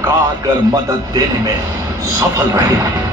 कारगर मदद देने में सफल रहे।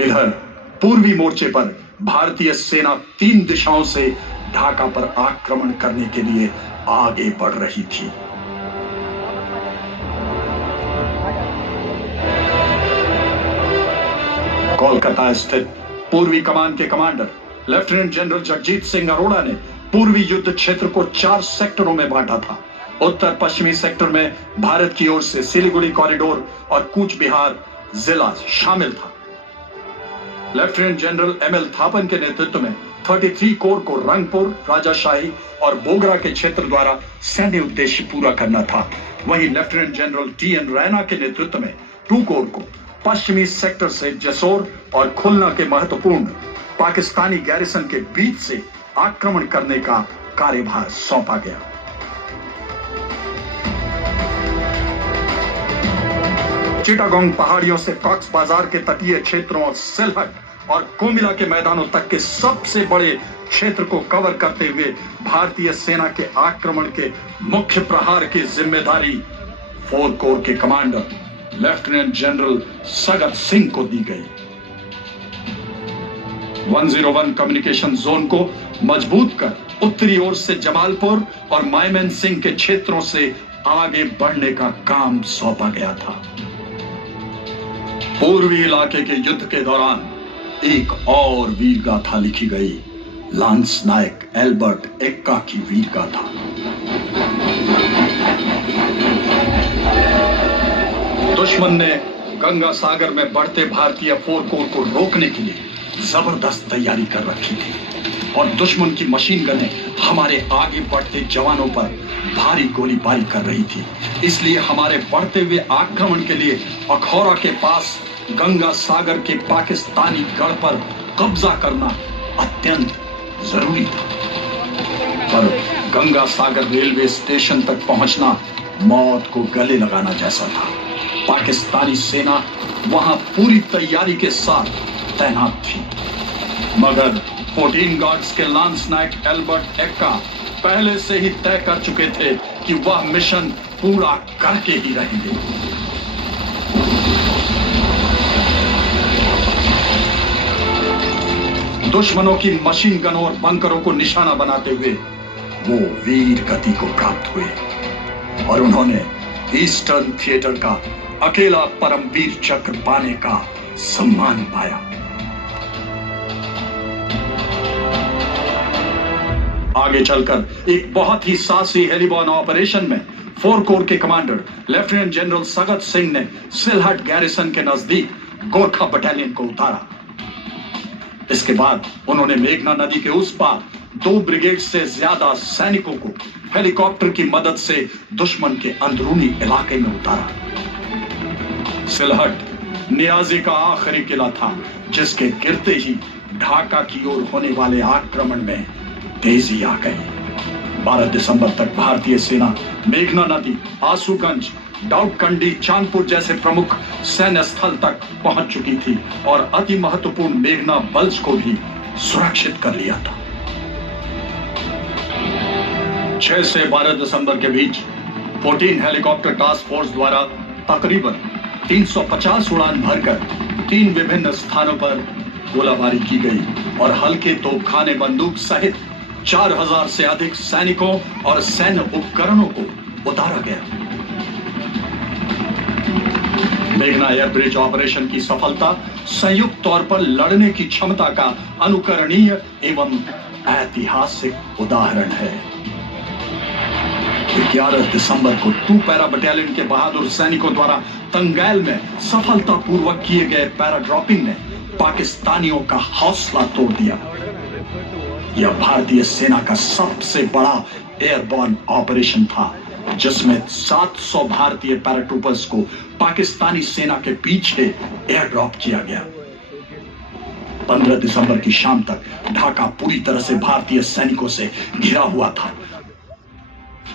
इधर पूर्वी मोर्चे पर भारतीय सेना 3 दिशाओं से ढाका पर आक्रमण करने के लिए आगे बढ़ रही थी। कोलकाता स्थित पूर्वी कमान के commander lieutenant general Jagjit Singh Arora ने पूर्वी युद्ध क्षेत्र को 4 सेक्टरों में बांटा था। उत्तर पश्चिमी सेक्टर में भारत की ओर से सिलीगुड़ी कॉरिडोर और कूच बिहार जिला शामिल था। लेफ्टिनेंट जनरल एमएल थापन के नेतृत्व में 33 कोर को रंगपुर, राजाशाही और बोगरा के क्षेत्र द्वारा सैन्य उद्देश्य पूरा करना था। वहीं लेफ्टिनेंट जनरल टीएन रैना के नेतृत्व में 2 कोर को पश्चिमी सेक्टर से जसोर और खुलना के महत्वपूर्ण पाकिस्तानी गैरिसन के बीच से आक्रमण करने का कार्यभार सौंपा गया। चिटागोंग पहाड़ियों से कॉक्स बाजार के तटीय क्षेत्रों, सिलहट और कोमिला के मैदानों तक के सबसे बड़े क्षेत्र को कवर करते हुए भारतीय सेना के आक्रमण के मुख्य प्रहार की जिम्मेदारी 4 कोर के commander lieutenant general Sagat Singh को दी गई। 101 कम्युनिकेशन जोन को मजबूत कर उत्तरी ओर से जमालपुर और मायमन सिंह के क्षेत्रों से आगे बढ़ने का काम सौंपा गया था। पूर्वी इलाके के युद्ध के दौरान एक और वीर गाथा लिखी गई, लांस नायक एल्बर्ट एक्का की वीर गाथा। दुश्मन ने गंगा सागर में बढ़ते भारतीय 4 कोर को रोकने के लिए जबरदस्त तैयारी कर रखी थी और दुश्मन की मशीन गनें हमारे आगे बढ़ते जवानों पर भारी गोलीबारी कर रही थी। इसलिए हमारे बढ़ते हुए आक्रमण के लिए अखौरा के पास गंगा सागर के पाकिस्तानी गढ़ पर कब्जा करना अत्यंत जरूरी था। पर गंगा सागर रेलवे स्टेशन तक पहुंचना मौत को गले लगाना जैसा था। पाकिस्तानी सेना वहां पूरी तैयारी के साथ तैनात थी, मगर 14 गार्ड्स के लांस नायक एल्बर्ट एक्का पहले से ही तय कर चुके थे कि वह मिशन पूरा करके ही रहेंगे। दुश्मनों की मशीन गनों और बंकरों को निशाना बनाते हुए वो वीर गति को प्राप्त हुए और उन्होंने ईस्टर्न थिएटर का अकेला परमवीर चक्र पाने का सम्मान पाया। आगे चलकर एक बहुत ही साहसी हेलीबॉर्न ऑपरेशन में 4 कोर के commander lieutenant general Sagat Singh ने सिलहट गैरिसन के नजदीक गोरखा बटालियन को उतारा। इसके बाद उन्होंने मेघना नदी के उस पार 2 ब्रिगेड से ज्यादा सैनिकों को हेलीकॉप्टर की मदद से दुश्मन के अंदरूनी इलाके में उतारा। सिलहट नियाजी का आखिरी किला था जिसके गिरते ही ढाका की ओर होने वाले आक्रमण में तेजी आ गई। 12 दिसंबर तक भारतीय सेना मेघना नदी, आसूगंज, डाउटकंडी, चांदपुर जैसे प्रमुख सैन्य स्थल तक पहुंच चुकी थी और अति महत्वपूर्ण मेघना बल्ज को भी सुरक्षित कर लिया था। 6 से 12 दिसंबर के बीच 14 हेलीकॉप्टर टास्क फोर्स द्वारा तकरीबन 350 उड़ान भरकर 3 विभिन्न स्थानों पर गोलाबारी की गई और हल्के तोपखाने, बंदूक सहित 4000 से अधिक सैनिकों और सैन्य उपकरणों को उतारा गया। मेघना एयर ब्रिज ऑपरेशन की सफलता संयुक्त तौर पर लड़ने की क्षमता का अनुकरणीय एवं ऐतिहासिक उदाहरण है। 11 दिसंबर को 2 पैरा बटालियन के बहादुर सैनिकों द्वारा तंगैल में सफलतापूर्वक किए गए पैराड्रॉपिंग ने पाकिस्तानियों का हौसला तोड़ दिया। यह भारतीय सेना का सबसे बड़ा एयरबॉर्न ऑपरेशन था जिसमें 700 भारतीय पैराट्रूपर्स को पाकिस्तानी सेना के पीछे एयर ड्रॉप किया गया। 15 दिसंबर की शाम तक ढाका पूरी तरह से भारतीय सैनिकों से घिरा हुआ था।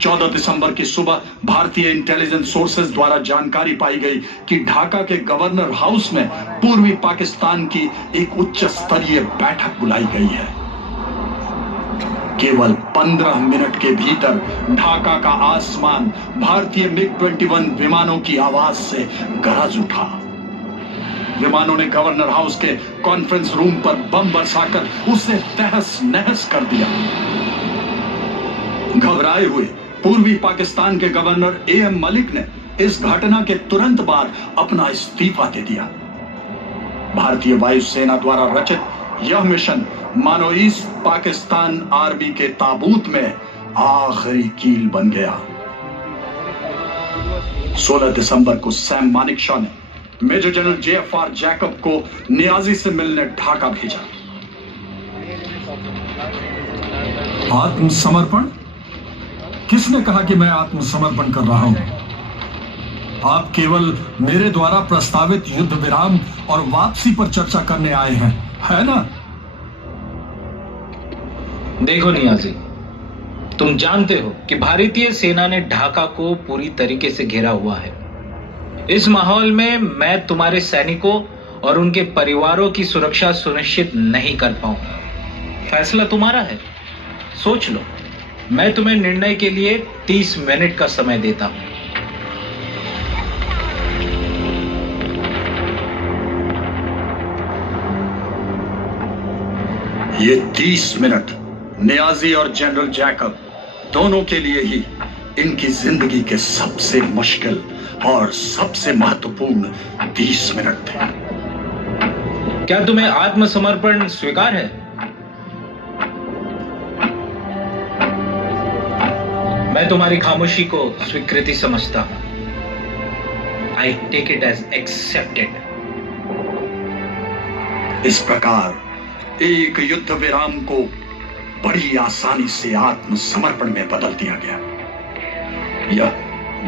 14 दिसंबर की सुबह भारतीय इंटेलिजेंस सोर्सेज द्वारा जानकारी पाई गई कि ढाका के गवर्नर हाउस में पूर्वी पाकिस्तान की एक उच्च स्तरीय बैठक बुलाई गई है। केवल 15 मिनट के भीतर ढाका का आसमान भारतीय MiG-21 विमानों की आवाज से गरज उठा। विमानों ने गवर्नर हाउस के कॉन्फ्रेंस रूम पर बम बरसाकर उसे तहस नहस कर दिया। घबराए हुए पूर्वी पाकिस्तान के गवर्नर AM मलिक ने इस घटना के तुरंत बाद अपना इस्तीफा दे दिया। भारतीय वायुसेना द्वारा रचित यह मिशन मानो ईस्ट पाकिस्तान आर्मी के ताबूत में आखिरी कील बन गया। 16 दिसंबर को सैम मानेकशॉ ने मेजर जनरल JFR जैकब को नियाजी से मिलने ढाका भेजा। आत्मसमर्पण? किसने कहा कि मैं आत्मसमर्पण कर रहा हूं? आप केवल मेरे द्वारा प्रस्तावित युद्ध विराम और वापसी पर चर्चा करने आए हैं, है ना? देखो नियाजी, तुम जानते हो कि भारतीय सेना ने ढाका को पूरी तरीके से घेरा हुआ है। इस माहौल में मैं तुम्हारे सैनिकों और उनके परिवारों की सुरक्षा सुनिश्चित नहीं कर पाऊंगा। फैसला तुम्हारा है, सोच लो। मैं तुम्हें निर्णय के लिए 30 मिनट का समय देता हूं। ये 30 मिनट नियाजी और जनरल जैकब दोनों के लिए ही इनकी जिंदगी के सबसे मुश्किल और सबसे महत्वपूर्ण 30 मिनट थे। क्या तुम्हें आत्मसमर्पण स्वीकार है? मैं तुम्हारी खामोशी को स्वीकृति समझता हूं। I take it as accepted. इस प्रकार एक युद्ध विराम को बड़ी आसानी से आत्मसमर्पण में बदल दिया गया। यह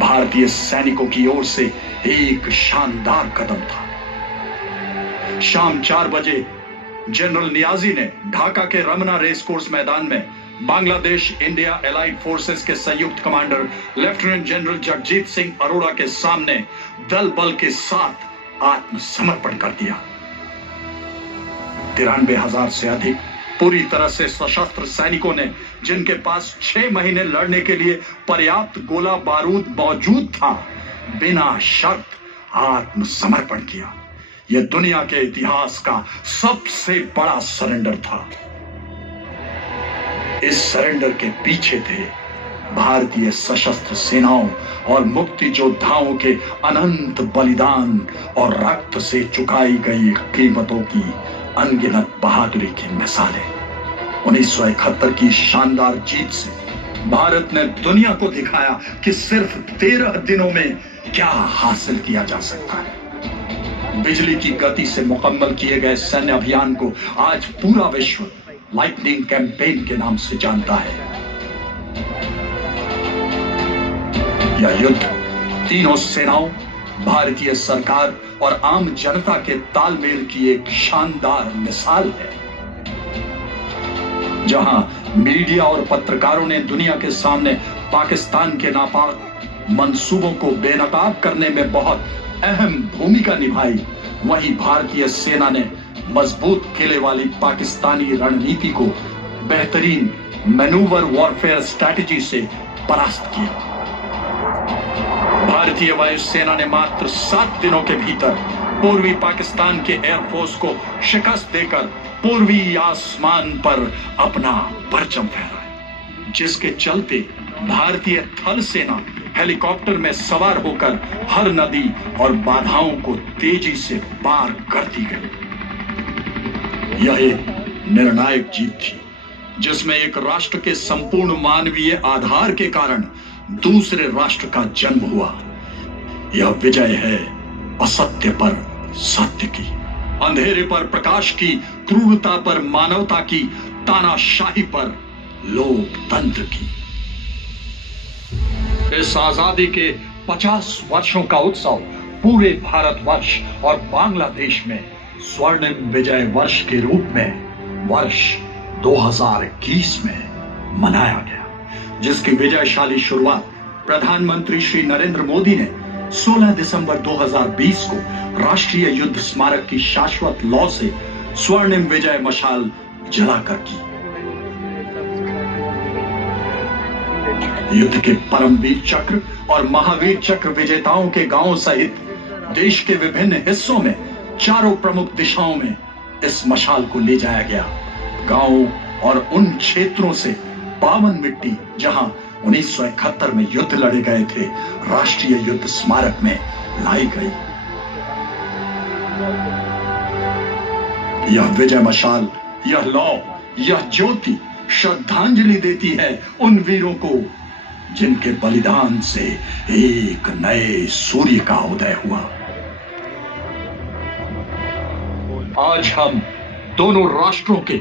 भारतीय सैनिकों की ओर से एक शानदार कदम था। शाम 4 बजे जनरल नियाजी ने ढाका के रमना रेस कोर्स मैदान में बांग्लादेश इंडिया एलाइड फोर्सेस के संयुक्त commander lieutenant general Jagjit Singh Arora के सामने दल बल के साथ आत्मसमर्पण कर दिया। 93,000 से अधिक पूरी तरह से सशस्त्र सैनिकों ने, जिनके पास 6 महीने लड़ने के लिए पर्याप्त गोला बारूद मौजूद था, बिना शर्त आत्मसमर्पण किया। यह दुनिया के इतिहास का सबसे बड़ा सरेंडर था। इस सरेंडर के पीछे थे भारतीय सशस्त्र सेनाओं और मुक्ति योद्धाओं के अनंत बलिदान और रक्त से चुकाई गई कीमतों की अनगिनत बहादुरी की मिसालें। 1971 की शानदार जीत से भारत ने दुनिया को दिखाया कि सिर्फ 13 दिनों में क्या हासिल किया जा सकता है। बिजली की गति से मुकम्मल किए गए सैन्य अभियान को आज पूरा विश्व लाइटनिंग कैंपेन के नाम से जानता है। यह युद्ध तीनों सेनाओं, भारतीय सरकार और आम जनता के तालमेल की एक शानदार मिसाल है। जहां मीडिया और पत्रकारों ने दुनिया के सामने पाकिस्तान के नापाक मंसूबों को बेनकाब करने में बहुत अहम भूमिका निभाई, वहीं भारतीय सेना ने मजबूत किले वाली पाकिस्तानी रणनीति को बेहतरीन मैनूवर वॉरफेयर स्ट्रैटेजी से परास्त किया। भारतीय वायुसेना ने मात्र 7 दिनों के भीतर पूर्वी पाकिस्तान के एयरफोर्स को शिकस्त देकर पूर्वी आसमान पर अपना परचम फहराया, जिसके चलते भारतीय थल सेना हेलीकॉप्टर में सवार होकर हर नदी और बाधाओं को तेजी से पार करती गई। यह एक निर्णायक जीत थी, जिसमें एक राष्ट्र के संपूर्ण मानवीय आधार के कारण दूसरे राष्ट्र का जन्म हुआ। यह विजय है असत्य पर सत्य की, अंधेरे पर प्रकाश की, क्रूरता पर मानवता की, तानाशाही पर लोकतंत्र की। इस आजादी के 50 वर्षों का उत्सव पूरे भारतवर्ष और बांग्लादेश में स्वर्णिम विजय वर्ष के रूप में वर्ष 2021 में मनाया गया। जिसकी विजयशाली शुरुआत प्रधानमंत्री श्री नरेंद्र मोदी ने 16 दिसंबर 2020 को राष्ट्रीय युद्ध स्मारक की शाश्वत लौ से स्वर्णिम विजय मशाल जलाकर की। युद्ध के परमवीर चक्र और महावीर चक्र विजेताओं के गांवों सहित देश के विभिन्न हिस्सों में चारों प्रमुख दिशाओं में इस मशाल को ले जाया गया। गांवों और उन क्षेत्रों से पावन मिट्टी जहां 1971 में युद्ध लड़े गए थे, राष्ट्रीय युद्ध स्मारक में लाई गई। यह विजय मशाल, यह लौ, यह ज्योति श्रद्धांजलि देती है उन वीरों को जिनके बलिदान से एक नए सूर्य का उदय हुआ। आज हम दोनों राष्ट्रों के